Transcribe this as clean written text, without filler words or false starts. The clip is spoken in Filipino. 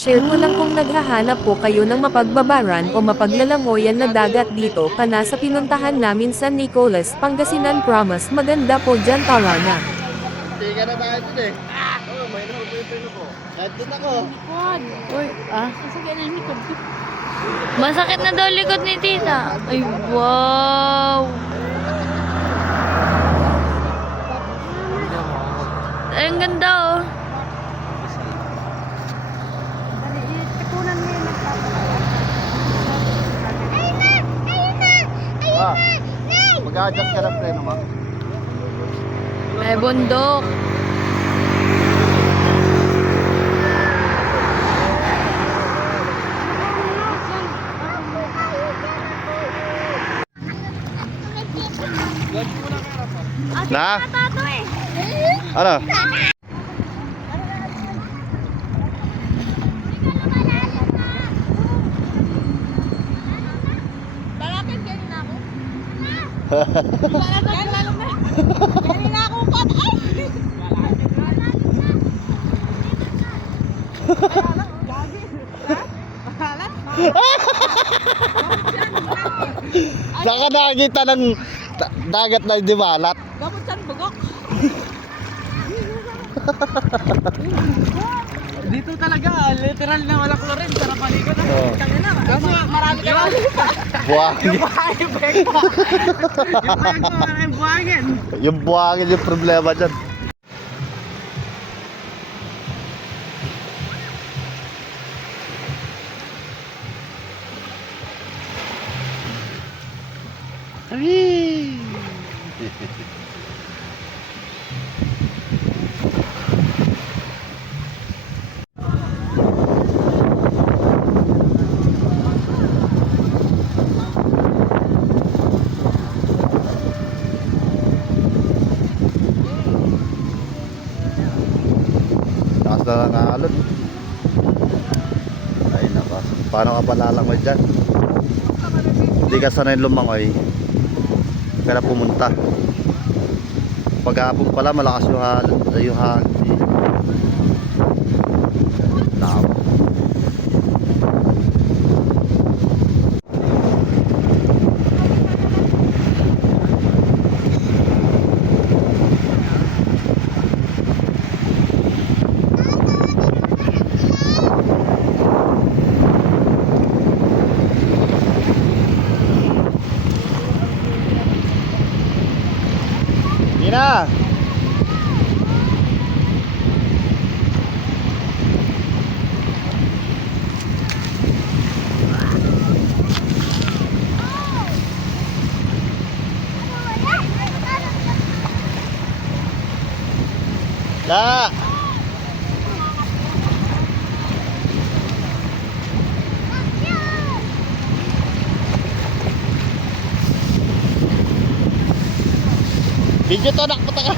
Share ko lang kung naghahanap po kayo ng mapagbabaran o mapaglalamoyan na dagat dito ka na sa pinuntahan namin San Nicolas, Pangasinan. Promise maganda po dyan, tara na. Tiga na tayo dun eh. Oo, may naman po. Kahit dun ako. Likod. Uy, masakit na yung likod ko. Masakit na daw likod ni tita. Ay, wow. Ay, ang ganda oh. Ah, mag-a-adjust ka ng preno, ma. May bundok. Na? Ano? Balakid, galing na ako. Galing na ako pa. Saka nakakita ng dagat na di balat. Gabot saan bugok? Dito talaga, literal na wala chlorine. Sarap maligo na. Oo. Kaso marami ka lang. Buhangin. Yung buhangin ko. Yung buhangin. Yung buhangin yung problema dyan. Ay. Taas na ng alon. Ay nako. Paano ka palalangoy dyan? Hindi ka sanay lumangoy. Kaya pumunta. Paghapon pala malakas yung hangin. Tao. Na. Da. Video to, nakputa ka.